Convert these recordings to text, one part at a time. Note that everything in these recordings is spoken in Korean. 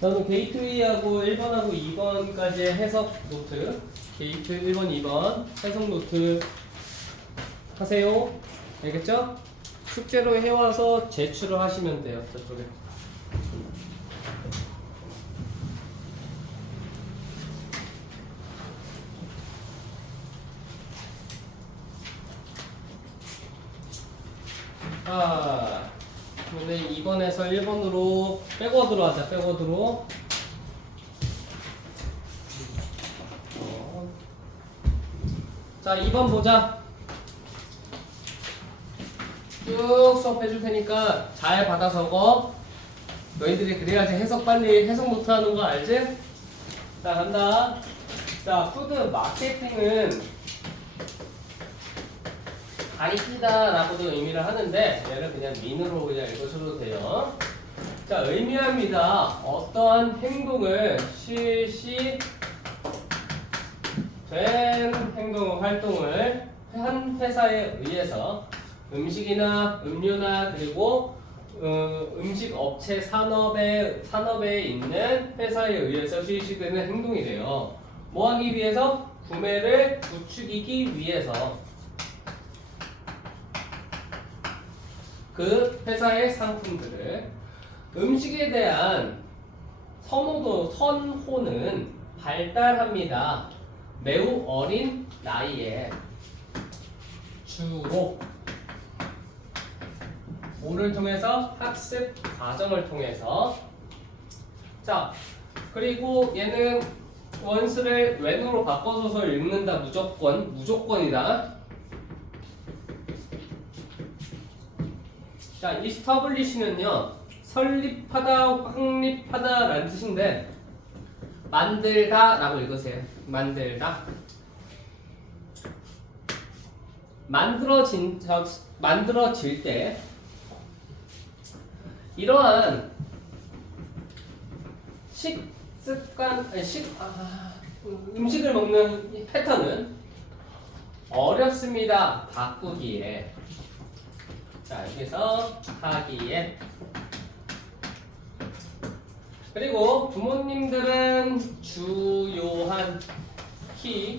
다음은 게이트 A하고 1번하고 2번까지의 해석 노트. 게이트 1번, 2번 해석 노트 하세요. 알겠죠? 숙제로 해와서 제출을 하시면 돼요. 저쪽에. 아, 오늘 2번에서 1번으로 백워드로 하자, 백워드로. 어. 자, 2번 보자. 쭉 수업해 줄 테니까 잘 받아 적어. 너희들이 그래야지 해석 빨리 해석 노트 하는 거 알지? 자, 간다. 자, 푸드 마케팅은 가리키다 라고도 의미를 하는데 얘를 그냥 민으로 그냥 읽으셔도 돼요. 자, 의미합니다. 어떠한 행동을 실시 된 행동 활동을 한 회사에 의해서 음식이나 음료나 그리고 어, 음식 업체 산업에 산업에 있는 회사에 의해서 실시되는 행동이래요. 뭐 하기 위해서? 구매를 부추기기 위해서 그 회사의 상품들을 음식에 대한 선호도 선호는 발달합니다. 매우 어린 나이에. 주로 뭐를 통해서 학습 과정을 통해서. 자 그리고 얘는 원수를 웬으로 바꿔줘서 읽는다 무조건. 무조건이다. 자, 이 스타블리시는요, 설립하다, 확립하다라는 뜻인데, 만들다라고 읽으세요. 만들다. 만들어진, 저, 만들어질 때, 이러한 식습관, 식, 아, 음식을 먹는 패턴은 어렵습니다. 바꾸기에. 자, 여기서 하기에 그리고 부모님들은 주요한 키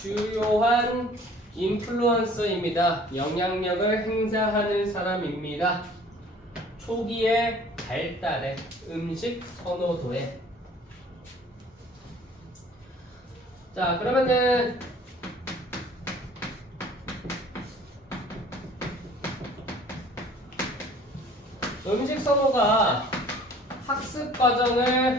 주요한 인플루언서입니다. 영향력을 행사하는 사람입니다. 초기의 발달에 음식 선호도에 자 그러면은 음식 선호가 학습 과정을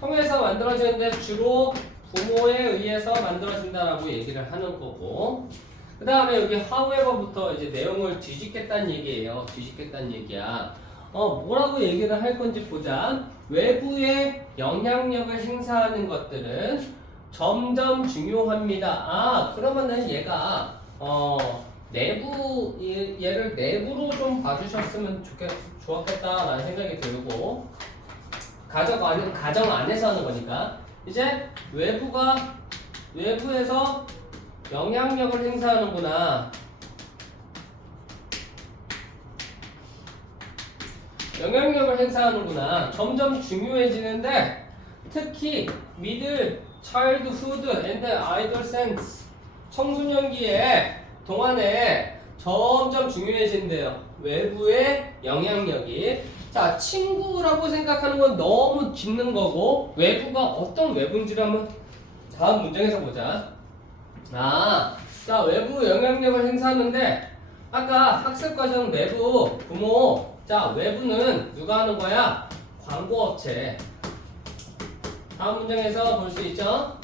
통해서 만들어지는데 주로 부모에 의해서 만들어진다라고 얘기를 하는 거고 그 다음에 여기 however부터 이제 내용을 뒤집겠다는 얘기예요. 뒤집겠다는 얘기야. 어 뭐라고 얘기를 할 건지 보자. 외부의 영향력을 행사하는 것들은 점점 중요합니다. 아 그러면은 얘가 어 내부 얘- 얘를 내부로 좀 봐주셨으면 좋겠 좋았겠다라는 생각이 들고 가정 안 가정 안에서 하는 거니까 이제 외부가 외부에서 영향력을 행사하는구나. 영향력을 행사하는구나. 점점 중요해지는데 특히 미들 차일드 후드 앤드 아이돌 센스 청소년기에 동안에 점점 중요해진대요. 외부의 영향력이. 자, 친구라고 생각하는 건 너무 짚는 거고, 외부가 어떤 외부인지를 한번 다음 문장에서 보자. 아, 자, 외부 영향력을 행사하는데, 아까 학습과정 내부, 부모, 자, 외부는 누가 하는 거야? 광고업체. 다음 문장에서 볼 수 있죠?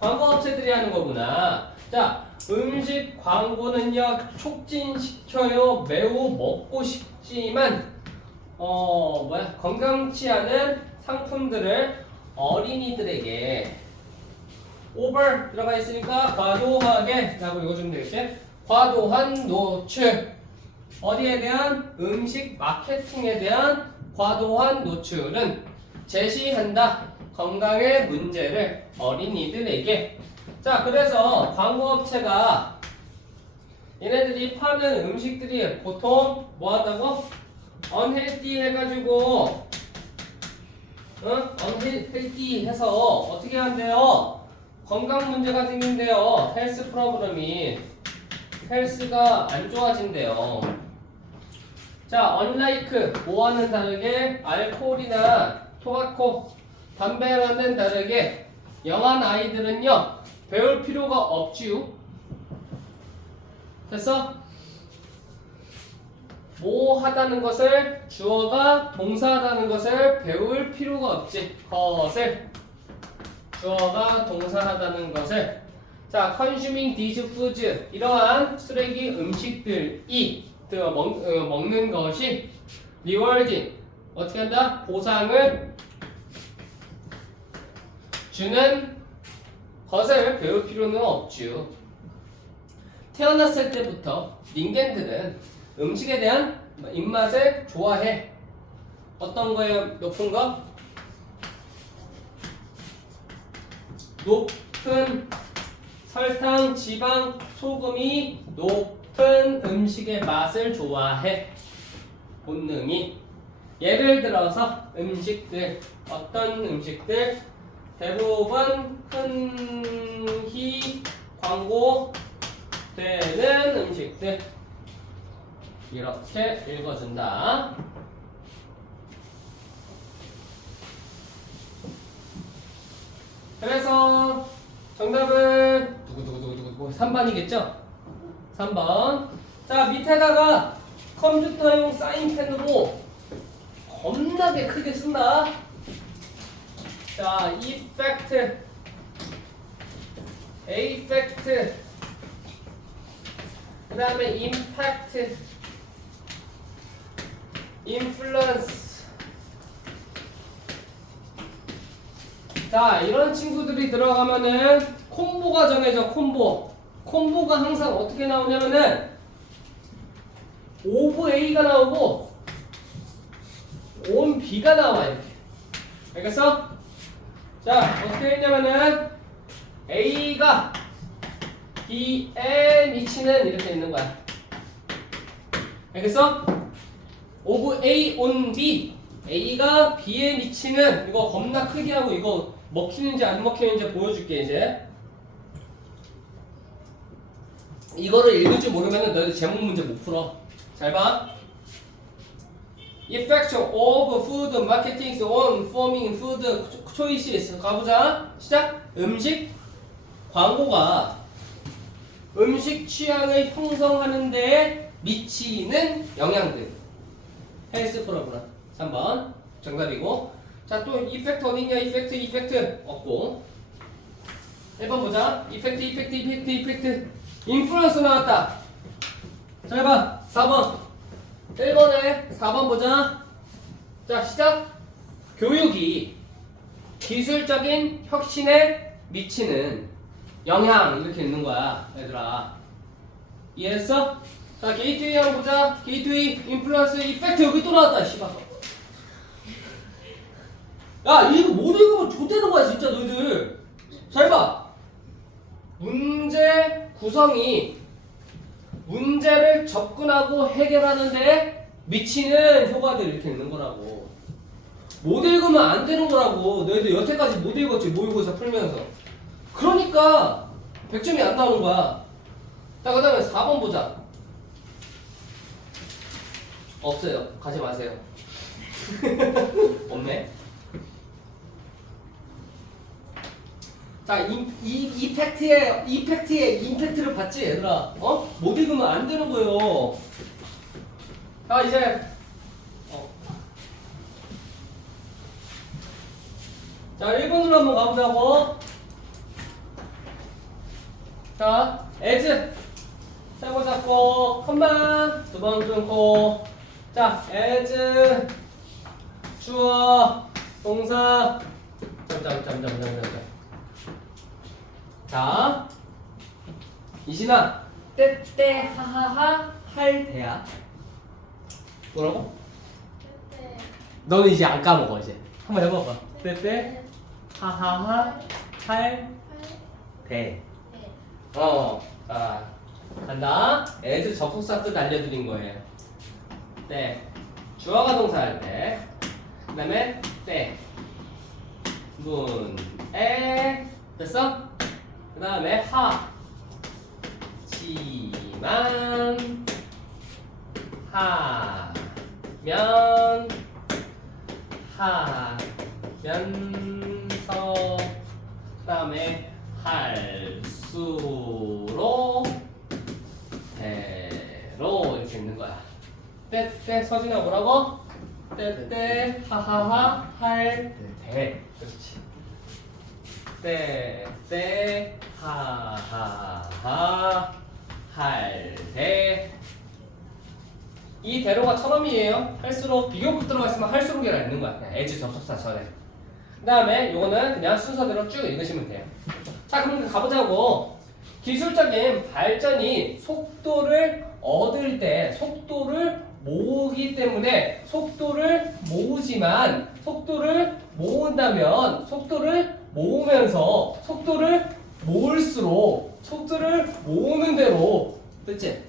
광고업체들이 하는 거구나. 자, 음식 광고는요, 촉진시켜요. 매우 먹고 싶지만, 어, 뭐야, 건강치 않은 상품들을 어린이들에게 over 들어가 있으니까 과도하게 라고 읽어주면 되겠지? 과도한 노출. 어디에 대한 음식 마케팅에 대한 과도한 노출은 제시한다. 건강의 문제를 어린이들에게. 자, 그래서 광고업체가 얘네들이 파는 음식들이 보통 뭐 하다고? unhealthy 해가지고 응? unhealthy 해서 어떻게 한대요? 건강 문제가 생긴대요. 헬스 프로그램이 헬스가 안 좋아진대요. 자, unlike 뭐와는 다르게 알코올이나 토바코 담배와는 다르게 영한 아이들은요 배울 필요가 없지요. 됐어? 뭐 하다는 것을 주어가 동사하다는 것을 배울 필요가 없지. 것을 주어가 동사하다는 것을 자, consuming these foods 이러한 쓰레기 음식들이 그 먹, 어, 먹는 것이 rewarding 어떻게 한다? 보상을 주는 것을 배울 필요는 없죠. 태어났을 때부터 닌겐들은 음식에 대한 입맛을 좋아해. 어떤 거예요? 높은 거? 높은 설탕, 지방, 소금이 높은 음식의 맛을 좋아해. 본능이. 예를 들어서 음식들, 어떤 음식들, 대부분 흔히 광고 되는 음식들. 이렇게 읽어준다. 그래서 정답은 두구두구두구두구 3번이겠죠? 3번. 자 밑에다가 컴퓨터용 사인펜으로 겁나게 크게 쓴다. 자, 이펙트, 에이펙트, 그 다음에 임팩트, 인플루언스. 자, 이런 친구들이 들어가면은 콤보가 정해져, 콤보. 콤보가 항상 어떻게 나오냐면은 오브 A가 나오고 온 B가 나와 이렇게. 알겠어? 자, 어떻게 했냐면은 A가 B에 미치는 이렇게 있는 거야. 알겠어? 오브 A on B. A가 B에 미치는 이거 겁나 크게 하고 이거 먹히는지 안 먹히는지 보여줄게 이제. 이거를 읽을 줄 모르면은 너희들 제목 문제 못 풀어. 잘 봐. Effect of food marketing on forming food choices. 가보자. 시작. 음식 광고가 음식 취향을 형성하는 데 미치는 영향들. 헬스 프로그램. 3번. 정답이고. 자, 또 이펙트 어딨냐? 이펙트, 이펙트. 없고. 1번 보자. 이펙트, 이펙트, 이펙트, 이펙트. 인플루언스 나왔다. 잘 봐. 4번. 1번에 4번 보자. 자, 시작. 교육이 기술적인 혁신에 미치는 영향 이렇게 있는 거야, 얘들아. 이해했어? 자, 게이트웨이 한번 보자. 게이트웨이 인플루언스 이펙트 여기 또 나왔다, 씨발. 야, 이거 못 읽으면 좋대는 거야, 진짜 너희들. 잘 봐. 문제 구성이 문제를 접근하고 해결하는데 미치는 효과들 이렇게 있는 거라고. 못 읽으면 안 되는 거라고. 너희들 여태까지 못 읽었지, 모의고사 풀면서. 그러니까 100점이 안 나오는 거야. 자, 그 다음에 4번 보자. 없어요. 가지 마세요. 없네. 자, 이, 이, 이펙트에, 이펙트에 임팩트를 받지, 얘들아. 어? 못 읽으면 안 되는 거예요. 자, 이제, 어. 자, 1번으로 한번 가보자고. 자, as. 세고 잡고, 컴마. 두번 끊고. 자, as. 주어. 동사. 점점점점점점. 자, 이신아, 때때 하하하 할 때야. 뭐라고? 너는 이제 안 까먹어 이제. 한번 해봐봐. 때때 하하하 할 때. 어, 자, 간다. 애들 접속사 뜻 알려드린 거예요. 때, 주어가 동사 할 때. 그 다음에 때. 문 에 됐어? 그 다음에 하. 지만 하면 하면서 그 다음에 할 수 때때 서진아 뭐라고? 때때 하하하 할 대. 그렇지. 때때 하하하 할 대. 이 대로가 처럼이에요. 할수록 비교급 들어가 있으면 할수록이라 있는 거야. 그냥 에즈 접속사 전에. 그 다음에 요거는 그냥 순서대로 쭉 읽으시면 돼요. 자, 그럼 가보자고. 기술적인 발전이 속도를 얻을 때 속도를 모으기 때문에 속도를 모으지만 속도를 모은다면 속도를 모으면서 속도를 모을수록 속도를 모으는 대로 됐지?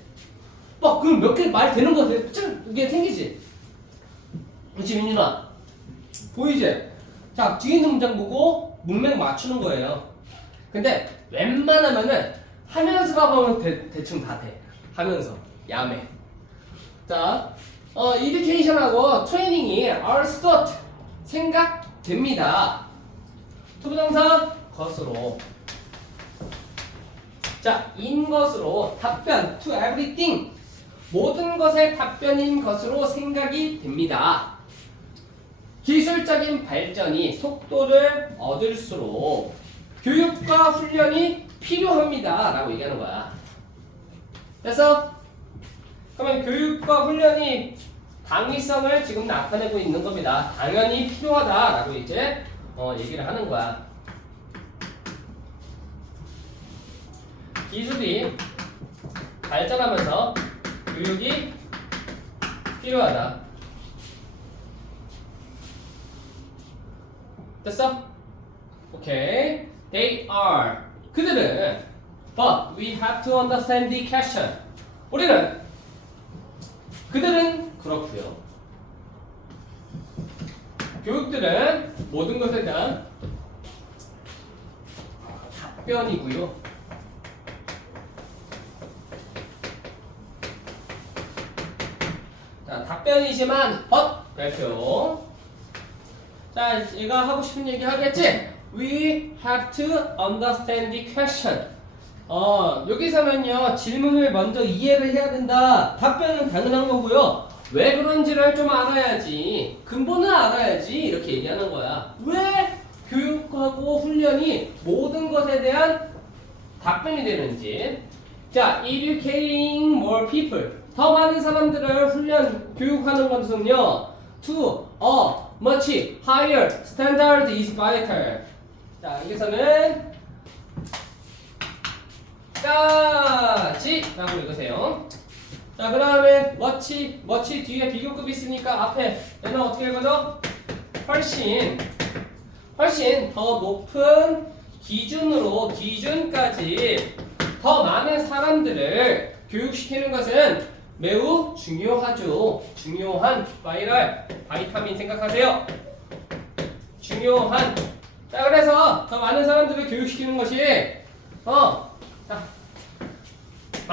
막 그럼 몇 개 말 되는 거 같아. 이게 생기지? 그렇지 민준아? 보이지? 자 뒤에 있는 문장 보고 문맥 맞추는 거예요. 근데 웬만하면은 하면서라고 하면 대, 대충 다 돼. 하면서 야매. 자, 어, education하고 트레이닝이 thought 생각됩니다. 투부정사 것으로. 자, 인 것으로 답변 to everything 모든 것의 답변인 것으로 생각이 됩니다. 기술적인 발전이 속도를 얻을수록 교육과 훈련이 필요합니다. 라고 얘기하는 거야. 그래서 그러면 교육과 훈련이 당위성을 지금 나타내고 있는 겁니다. 당연히 필요하다라고 이제 어, 얘기를 하는 거야. 기술이 발전하면서 교육이 필요하다. 됐어? 오케이. They are. 그들은 But we have to understand the question. 우리는 그들은 그렇고요. 교육들은 모든 것에 대한 답변이고요. 자, 답변이지만 but 별표. 자, 얘가 하고 싶은 얘기 하겠지? We have to understand the question. 어, 여기서는요, 질문을 먼저 이해를 해야 된다. 답변은 당연한 거고요. 왜 그런지를 좀 알아야지. 근본을 알아야지. 이렇게 얘기하는 거야. 왜 교육하고 훈련이 모든 것에 대한 답변이 되는지. 자, educating more people. 더 많은 사람들을 훈련, 교육하는 것은요, to a much higher standard is vital. 자, 여기서는 까지 라고 읽으세요. 자, 그 다음에 much, much 뒤에 비교급이 있으니까 앞에 얘는 어떻게 읽어져? 훨씬, 훨씬 더 높은 기준으로 기준까지 더 많은 사람들을 교육시키는 것은 매우 중요하죠. 중요한 바이럴, 바이타민 생각하세요. 중요한. 자, 그래서 더 많은 사람들을 교육시키는 것이 어, 자,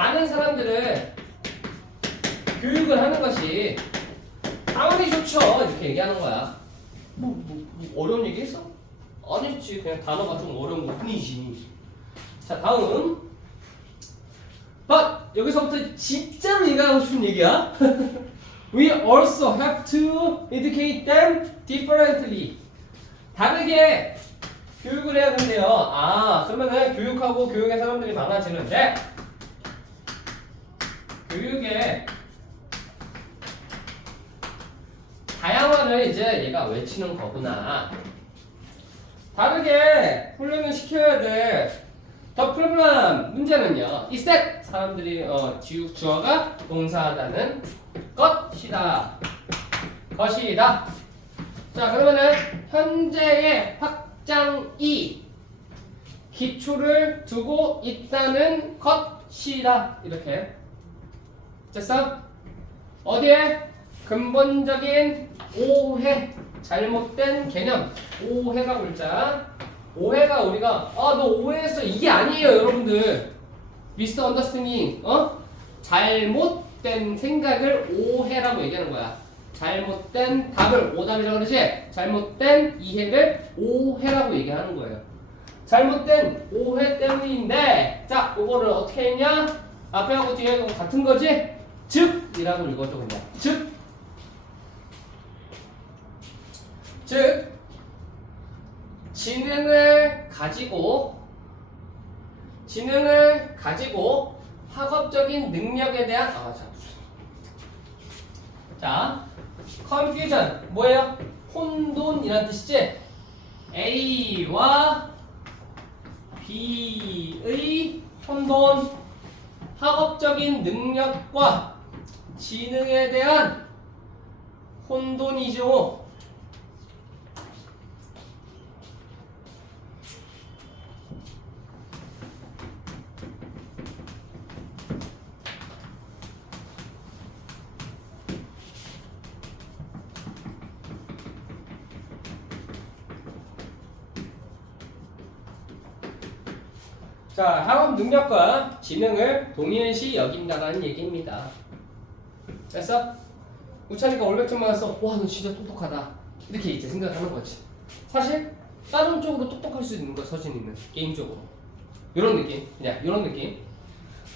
많은 사람들을 교육을 하는 것이 아무리 좋죠. 이렇게 얘기하는 거야. 뭐, 뭐, 뭐 어려운 얘기 했어? 아니지. 그냥 단어가 좀 어려운 것 뿐이지. 자, 다음. But 여기서부터 진짜로 얘기하고 싶은 얘기야. We also have to educate them differently. 다르게 교육을 해야 된대요. 아, 그러면은 교육하고 교육의 사람들이 많아지는데 교육의 다양화를 이제 얘가 외치는 거구나. 다르게 훈련을 시켜야 돼. 더 프로그램 문제는요. is that 사람들이 어, 지우 주어가 동사하다는 것이다. 것이다. 자 그러면은 현재의 확장이 기초를 두고 있다는 것이다. 이렇게 됐어? 어디에? 근본적인 오해 잘못된 개념. 오해가 글자. 오해가 우리가 아 너 오해했어 이게 아니에요 여러분들. 미스 언더스탠딩 어? 잘못된 생각을 오해라고 얘기하는 거야. 잘못된 답을 오답이라고 그러지? 잘못된 이해를 오해라고 얘기하는 거예요. 잘못된 오해 때문인데 자 그거를 어떻게 했냐? 앞에하고 뒤에하고 같은 거지 즉이라고 읽어줘 그냥 즉 즉, 지능을 가지고, 지능을 가지고 학업적인 능력에 대한, 아, 자. 자, confusion, 뭐예요? 혼돈이란 뜻이지? A와 B의 혼돈, 학업적인 능력과 지능에 대한 혼돈이죠. 자, 학업 능력과 지능을 동일시 여긴다라는 얘기입니다. 됐어? 우찬이가 올백점 맞았어. 와, 너 진짜 똑똑하다. 이렇게 이제 생각하는 거지. 사실 다른 쪽으로 똑똑할 수 있는 거야, 서진이는 게임적으로. 이런 느낌, 그냥 이런 느낌.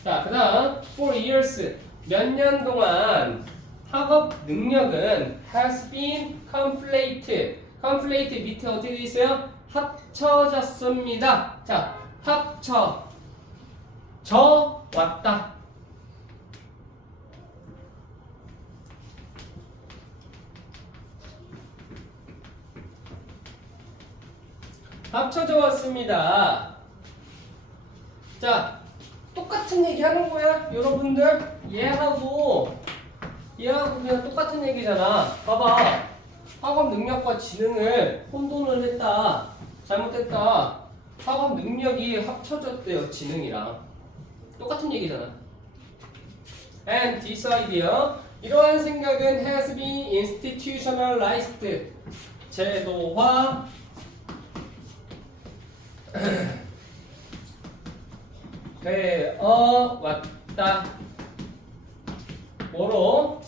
자, 그 다음 for years 몇 년 동안 학업 능력은 has been conflated. conflated 밑에 어떻게 돼 있어요? 합쳐졌습니다. 자, 합쳐 져 왔다. 합쳐져 왔습니다. 자, 똑같은 얘기 하는 거야, 여러분들. 얘하고 얘하고 그냥 똑같은 얘기잖아. 봐봐. 학업 능력과 지능을 혼돈을 했다. 잘못했다. 학업 능력이 합쳐졌대요, 지능이랑. 똑같은 얘기잖아. And this idea, 이러한 생각은 has been institutionalized, 제도화, 되어 왔다. 뭐로?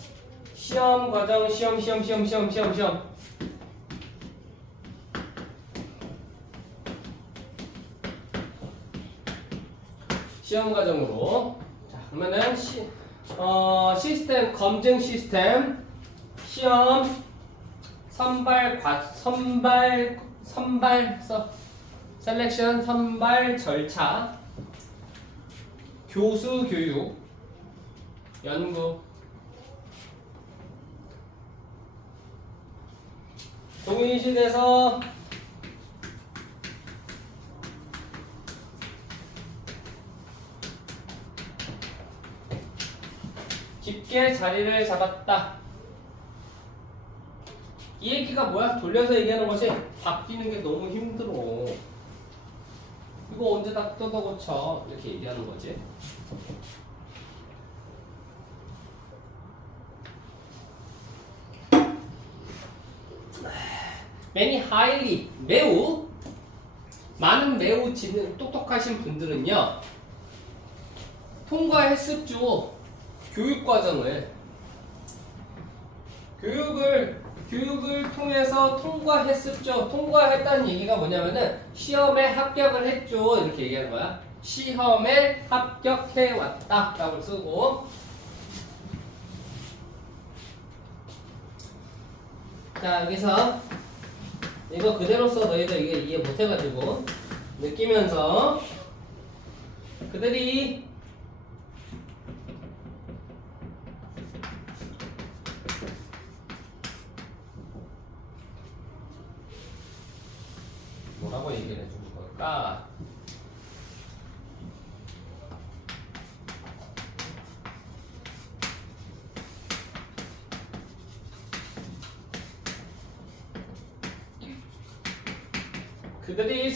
시험 과정, 시험, 시험, 시험, 시험, 시험, 시험. 시험 과정으로 자 그러면은 시, 어, 시스템 검증 시스템 시험 선발 과 선발 선발 서 셀렉션 선발 절차 교수 교육 연구 동인시대에서 깊게 자리를 잡았다. 이 얘기가 뭐야? 돌려서 얘기하는 것이 바뀌는 게 너무 힘들어. 이거 언제 다 뜯어 고쳐? 이렇게 얘기하는 거지. many highly 매우 많은 매우 지능 똑똑하신 분들은요 통과했었죠 교육 과정을 교육을 교육을 통해서 통과했었죠. 통과했다는 얘기가 뭐냐면은 시험에 합격을 했죠. 이렇게 얘기하는 거야. 시험에 합격해 왔다 라고 쓰고 자 여기서 이거 그대로 써 너희들 이게 이해 못해가지고 느끼면서 그들이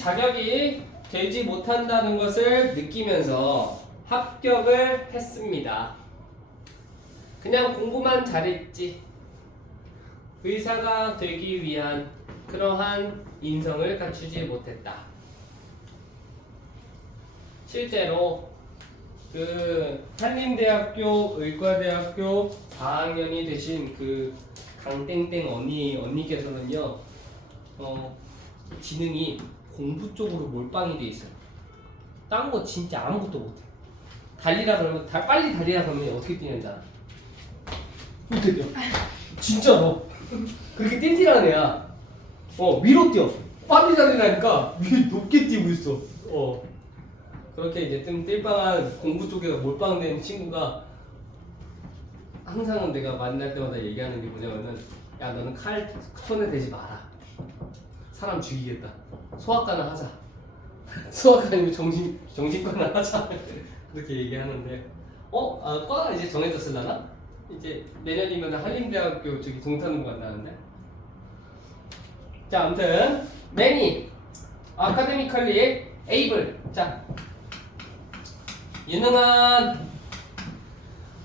자격이 되지 못한다는 것을 느끼면서 합격을 했습니다. 그냥 공부만 잘했지. 의사가 되기 위한 그러한 인성을 갖추지 못했다. 실제로 그 한림대학교 의과대학교 4학년이 되신 그 강땡땡 언니 언니께서는요 어 지능이 공부 쪽으로 몰빵이 돼 있어요. 딴 거 진짜 아무것도 못해. 달리라 그러면 다, 빨리 달리라 그러면 어떻게 뛰는지 알아? 어떻게 뛰어? 진짜로 그렇게 띨띨한 애야. 어 위로 뛰어. 빨리 달리라니까 위 높게 뛰고 있어. 어 그렇게 이제 좀 띨빵한 공부 쪽에서 몰빵된 친구가 항상 내가 만날 때마다 얘기하는 게 뭐냐면은 야 너는 칼 손에 대지 마라. 사람 죽이겠다. 소아과나 하자. 소아과 아니면 정신 정신과나 하자. 그렇게 얘기하는데 어? 아, 과가 이제 정해졌을라나? 이제 내년이면 한림대학교 저기 동탄으로 간다는데. 자, 아무튼 many academically able 자 유능한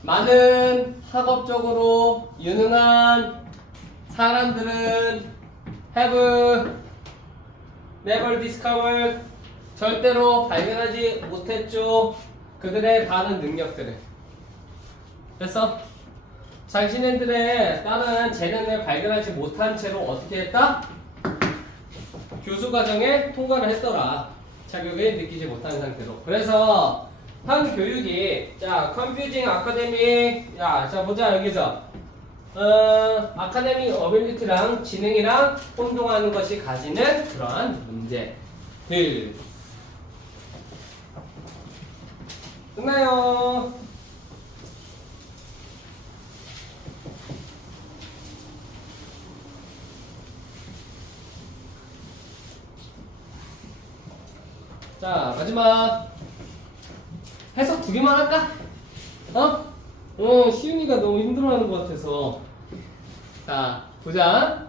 많은 학업적으로 유능한 사람들은 have never discovered. 절대로 발견하지 못했죠. 그들의 다른 능력들을. 그래서 자신들의 다른 재능을 발견하지 못한 채로 어떻게 했다? 교수 과정에 통과를 했더라. 자격을 느끼지 못하는 상태로. 그래서 한 교육이 자 컴퓨팅 아카데미 야자 보자 여기서. 어 아카데미 어빌리티랑 지능이랑 혼동하는 것이 가지는 그러한 문제들. 끝나요. 자 마지막 해석 두 개만 할까? 어? 어 시윤이가 너무 힘들어하는 것 같아서 자 보자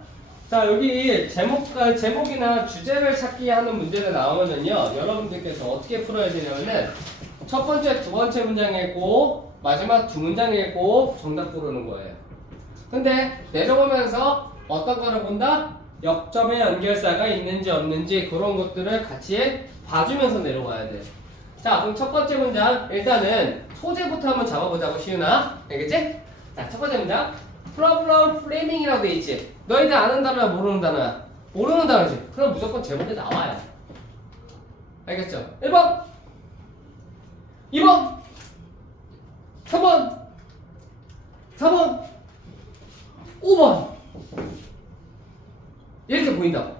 자 여기 제목 제목이나 주제를 찾기 하는 문제가 나오면은요 여러분들께서 어떻게 풀어야 되냐면은 첫 번째 두 번째 문장 읽고 마지막 두 문장 읽고 정답 고르는 거예요 근데 내려오면서 어떤 거를 본다? 역점의 연결사가 있는지 없는지 그런 것들을 같이 봐주면서 내려가야 돼. 자, 그럼 첫 번째 문장 일단은 소재부터 한번 잡아보자고 시윤아. 알겠지? 자, 첫 번째 문장 problem framing이라고 돼 있지. 너희들 아는 단어야 모르는 단어야? 모르는 단어지. 그럼 무조건 제목에 나와야 돼. 알겠죠? 1번 2번 3번 4번 5번 이렇게 보인다고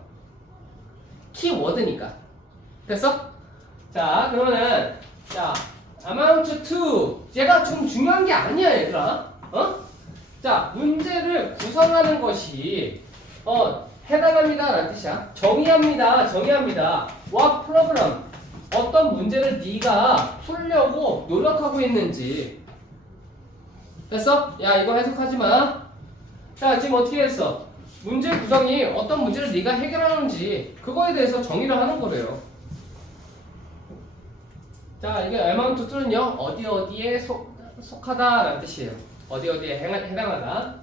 키워드니까 됐어? 자 그러면은 자 amount to 얘가 좀 중요한 게 아니야 얘들아 어? 자 문제를 구성하는 것이 어 해당합니다 라는 뜻이야 정의합니다 정의합니다 what problem 어떤 문제를 네가 풀려고 노력하고 있는지 됐어? 야 이거 해석하지 마 자 지금 어떻게 했어? 문제 구성이 어떤 문제를 네가 해결하는지 그거에 대해서 정의를 하는 거래요. 자, 이게 amount to는요 어디 어디에 속, 속하다라는 뜻이에요. 어디 어디에 행- 해당하다.